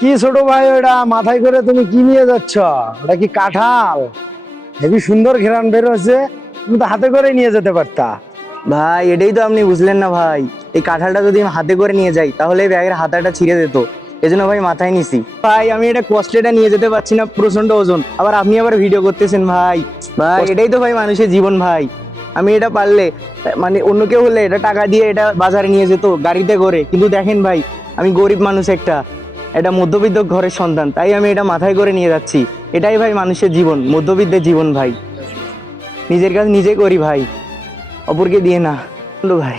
কি ছোট ভাই, ওটা মাথায় করে তুমি কি নিয়ে যাচ্ছ? ওটা কি কাঁঠাল? হেবি সুন্দর ঘ্রাণ বের হচ্ছে। তুমি তো হাতে করে নিয়ে যেতে পারতা। ভাই এটাই তো আপনি বুঝলেন না ভাই। এই কাঁঠালটা যদি আমি হাতে করে নিয়ে যাই তাহলে এই ব্যাগের হাতাটা ছিঁড়ে যেত। এজন্য ভাই মাথায় নিছি। ভাই আমি এটা কষ্টে এটা নিয়ে যেতে পারছি না, প্রচন্ড ওজন। আবার আপনি আবার ভিডিও করতেছেন ভাই। ভাই এটাই তো ভাই মানুষের জীবন ভাই। আমি এটা পারলে মানে অন্য কেউ হলে এটা টাকা দিয়ে এটা বাজারে নিয়ে যেত গাড়িতে করে, কিন্তু দেখেন ভাই আমি গরিব মানুষ, এটা মধ্যবিত্ত ঘরের সন্তান, তাই আমি এটা মাথায় করে নিয়ে যাচ্ছি। এটাই ভাই মানুষের জীবন, মধ্যবিত্তের জীবন ভাই। নিজের কাজ নিজে করি ভাই, অপরকে দিয়ে না। ভাই